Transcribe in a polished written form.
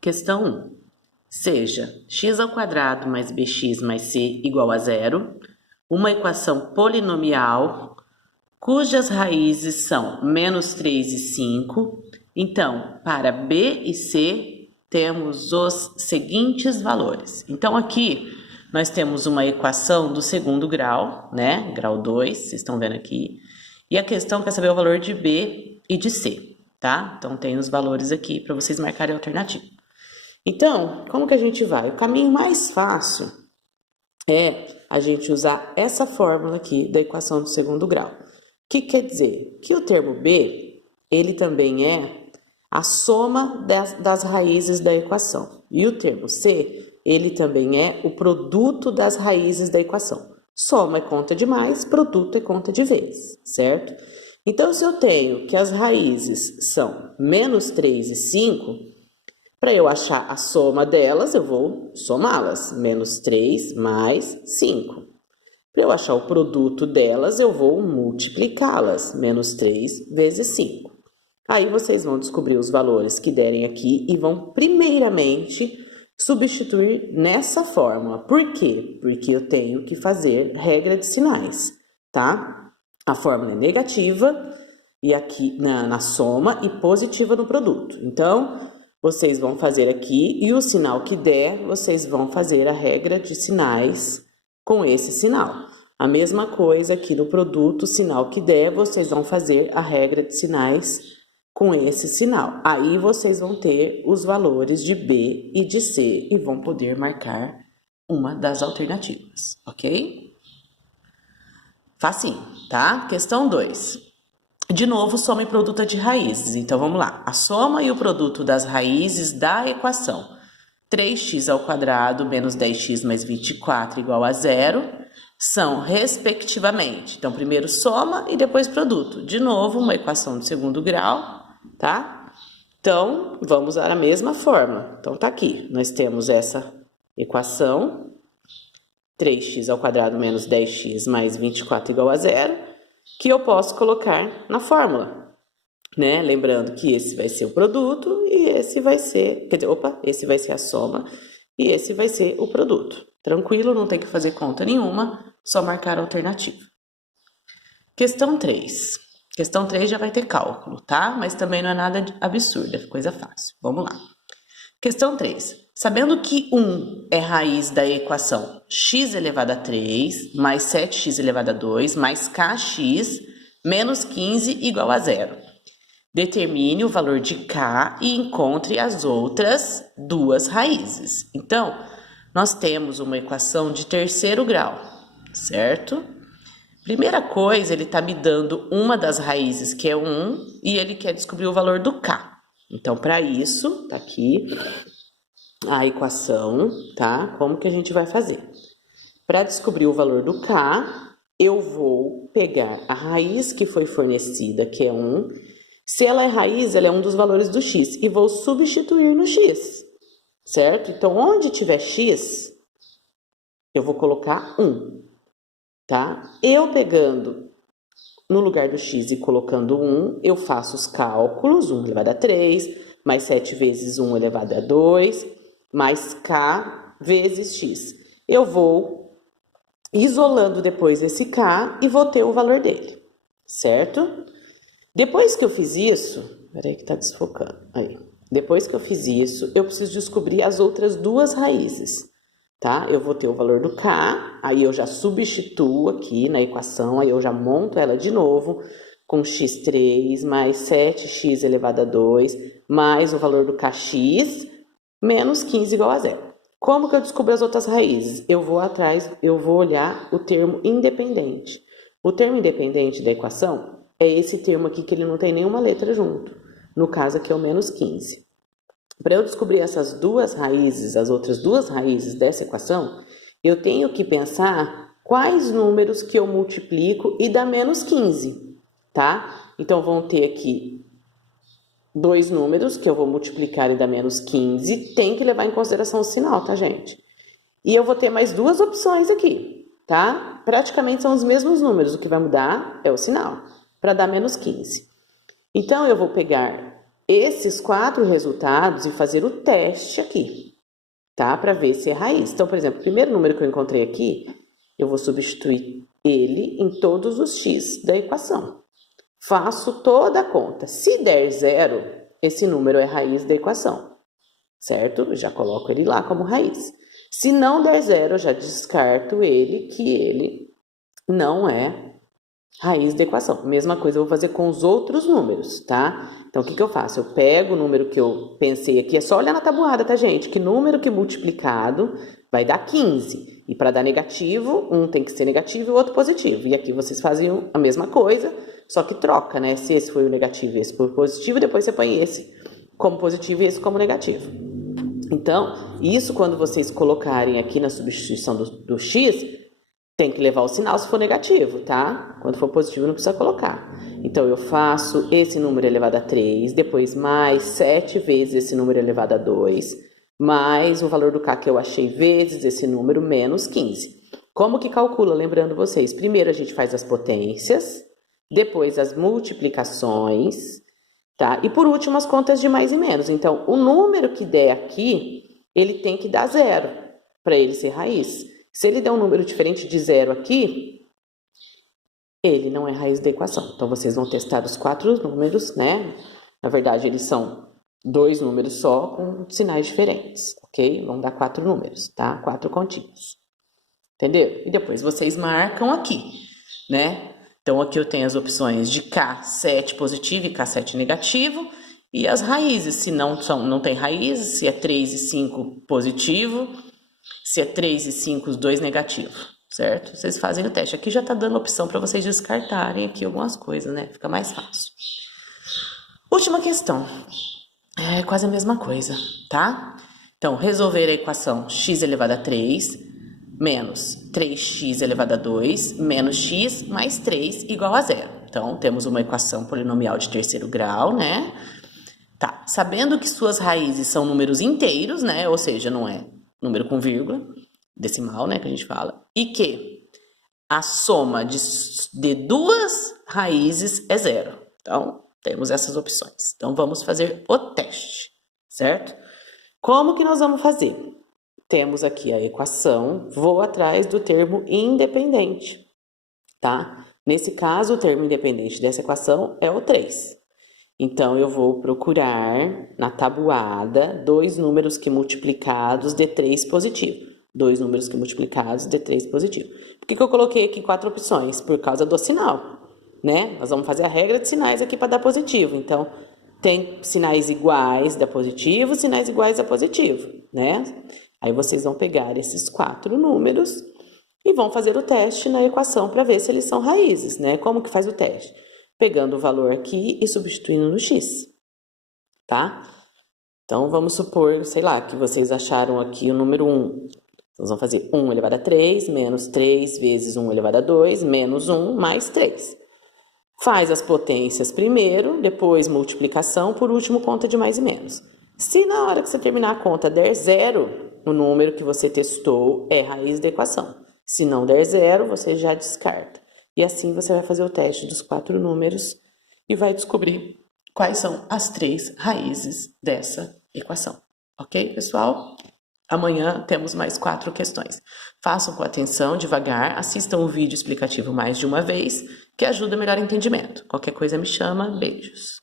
Questão 1. Seja x ao quadrado mais bx mais c igual a zero, uma equação polinomial cujas raízes são menos 3 e 5. Então, para b e c, temos os seguintes valores. Então, aqui nós temos uma equação do segundo grau, né? Grau 2, vocês estão vendo aqui. E a questão quer saber o valor de b e de c, tá? Então, tem os valores aqui para vocês marcarem a alternativa. Então, como que a gente vai? O caminho mais fácil é a gente usar essa fórmula aqui da equação do segundo grau. O que quer dizer? Que o termo b, ele também é a soma das raízes da equação. E o termo c, ele também é o produto das raízes da equação. Soma é conta de mais, produto é conta de vezes, certo? Então, se eu tenho que as raízes são menos 3 e 5, para eu achar a soma delas, eu vou somá-las. Menos 3 mais 5. Para eu achar o produto delas, eu vou multiplicá-las. Menos 3 vezes 5. Aí vocês vão descobrir os valores que derem aqui e vão, primeiramente, substituir nessa fórmula. Por quê? Porque eu tenho que fazer regra de sinais, tá? A fórmula é negativa e aqui na soma e positiva no produto. Então, vocês vão fazer aqui e o sinal que der, vocês vão fazer a regra de sinais com esse sinal. A mesma coisa aqui no produto, o sinal que der, vocês vão fazer a regra de sinais com esse sinal. Aí vocês vão ter os valores de B e de C e vão poder marcar uma das alternativas, ok? Facinho, tá? Questão 2. De novo, soma e produto de raízes. Então, vamos lá. A soma e o produto das raízes da equação 3x ao quadrado menos 10x mais 24 igual a zero são, respectivamente, então, primeiro soma e depois produto. De novo, uma equação de segundo grau, tá? Então, vamos usar a mesma fórmula. Então, tá aqui. Nós temos essa equação, 3x ao quadrado menos 10x mais 24 igual a zero, que eu posso colocar na fórmula, né? Lembrando que esse vai ser o produto e esse vai ser, quer dizer, esse vai ser a soma e esse vai ser o produto. Tranquilo, não tem que fazer conta nenhuma, só marcar a alternativa. Questão 3. Questão 3 já vai ter cálculo, tá? Mas também não é nada absurdo, é coisa fácil. Vamos lá. Questão 3. Sabendo que 1 é raiz da equação x elevado a 3 mais 7x elevado a 2 mais kx menos 15 igual a zero. Determine o valor de k e encontre as outras duas raízes. Então, nós temos uma equação de terceiro grau, certo? Primeira coisa, ele está me dando uma das raízes, que é 1, e ele quer descobrir o valor do k. Então, para isso, tá aqui a equação, tá? Como que a gente vai fazer? Para descobrir o valor do k, eu vou pegar a raiz que foi fornecida, que é 1. Se ela é raiz, ela é um dos valores do x, e vou substituir no x, certo? Então, onde tiver x, eu vou colocar 1, tá? Eu pegando no lugar do x e colocando 1, eu faço os cálculos, 1 elevado a 3, mais 7 vezes 1 elevado a 2, mais k vezes x. Eu vou isolando depois esse k e vou ter o valor dele, certo? Depois que eu fiz isso, peraí que tá desfocando, aí. Depois que eu fiz isso, eu preciso descobrir as outras duas raízes, tá? Eu vou ter o valor do k, aí eu já substituo aqui na equação, aí eu já monto ela de novo com x3 mais 7x elevado a 2, mais o valor do kx, menos 15 igual a zero. Como que eu descubro as outras raízes? Eu vou atrás, eu vou olhar o termo independente. O termo independente da equação é esse termo aqui que ele não tem nenhuma letra junto. No caso aqui é o menos 15. Para eu descobrir essas duas raízes, as outras duas raízes dessa equação, eu tenho que pensar quais números que eu multiplico e dá menos 15, tá? Então, vão ter aqui dois números que eu vou multiplicar e dar menos 15, tem que levar em consideração o sinal, tá, gente? E eu vou ter mais duas opções aqui, tá? Praticamente são os mesmos números, o que vai mudar é o sinal, para dar menos 15. Então, eu vou pegar esses 4 resultados e fazer o teste aqui, tá? Para ver se é raiz. Então, por exemplo, o primeiro número que eu encontrei aqui, eu vou substituir ele em todos os x da equação. Faço toda a conta. Se der 0, esse número é raiz da equação, certo? Eu já coloco ele lá como raiz. Se não der 0, eu já descarto ele, que ele não é raiz da equação. Mesma coisa eu vou fazer com os outros números, tá? Então, o que eu faço? Eu pego o número que eu pensei aqui, é só olhar na tabuada, tá, gente? Que número que multiplicado vai dar 15. E para dar negativo, um tem que ser negativo e o outro positivo. E aqui vocês fazem a mesma coisa, só que troca, né? Se esse foi o negativo e esse for positivo, depois você põe esse como positivo e esse como negativo. Então, isso quando vocês colocarem aqui na substituição do x, tem que levar o sinal se for negativo, tá? Quando for positivo não precisa colocar. Então, eu faço esse número elevado a 3, depois mais 7 vezes esse número elevado a 2, mais o valor do k que eu achei vezes esse número menos 15. Como que calcula? Lembrando vocês, primeiro a gente faz as potências, depois as multiplicações, tá? E por último as contas de mais e menos. Então, o número que der aqui, ele tem que dar 0 para ele ser raiz. Se ele der um número diferente de 0 aqui, ele não é raiz da equação. Então, vocês vão testar os 4 números, né? Na verdade, eles são 2 números só com sinais diferentes, ok? Vão dar 4 números, tá? 4 continhos. Entendeu? E depois vocês marcam aqui, né? Então, aqui eu tenho as opções de K7 positivo e K7 negativo. E as raízes, se não tem raízes, se é 3 e 5 positivo, se é 3 e 5 os dois negativo, certo? Vocês fazem o teste. Aqui já tá dando opção para vocês descartarem aqui algumas coisas, né? Fica mais fácil. Última questão. É quase a mesma coisa, tá? Então, resolver a equação x elevado a 3 menos 3x elevado a 2 menos x mais 3 igual a 0. Então, temos uma equação polinomial de terceiro grau, né? Tá, sabendo que suas raízes são números inteiros, né? Ou seja, não é número com vírgula, decimal, né? Que a gente fala. E que a soma de duas raízes é 0. Então, temos essas opções. Então, vamos fazer o teste, certo? Como que nós vamos fazer? Temos aqui a equação, vou atrás do termo independente, tá? Nesse caso, o termo independente dessa equação é o 3. Então, eu vou procurar na tabuada 2 números que multiplicados dê 3 positivo. 2 números que multiplicados dê 3 positivo. Por que eu coloquei aqui 4 opções? Por causa do sinal, né? Nós vamos fazer a regra de sinais aqui para dar positivo. Então, tem sinais iguais dá positivo, sinais iguais dá positivo, né? Aí vocês vão pegar esses 4 números e vão fazer o teste na equação para ver se eles são raízes, né? Como que faz o teste? Pegando o valor aqui e substituindo no x, tá? Então, vamos supor, sei lá, que vocês acharam aqui o número 1. Nós vamos fazer 1 elevado a 3, menos 3 vezes 1 elevado a 2, menos 1, mais 3. Faz as potências primeiro, depois multiplicação, por último conta de mais e menos. Se na hora que você terminar a conta der 0, o número que você testou é raiz da equação. Se não der 0, você já descarta. E assim você vai fazer o teste dos 4 números e vai descobrir quais são as 3 raízes dessa equação. Ok, pessoal? Amanhã temos mais 4 questões. Façam com atenção, devagar, assistam o vídeo explicativo mais de uma vez, que ajuda a melhor entendimento. Qualquer coisa me chama, beijos.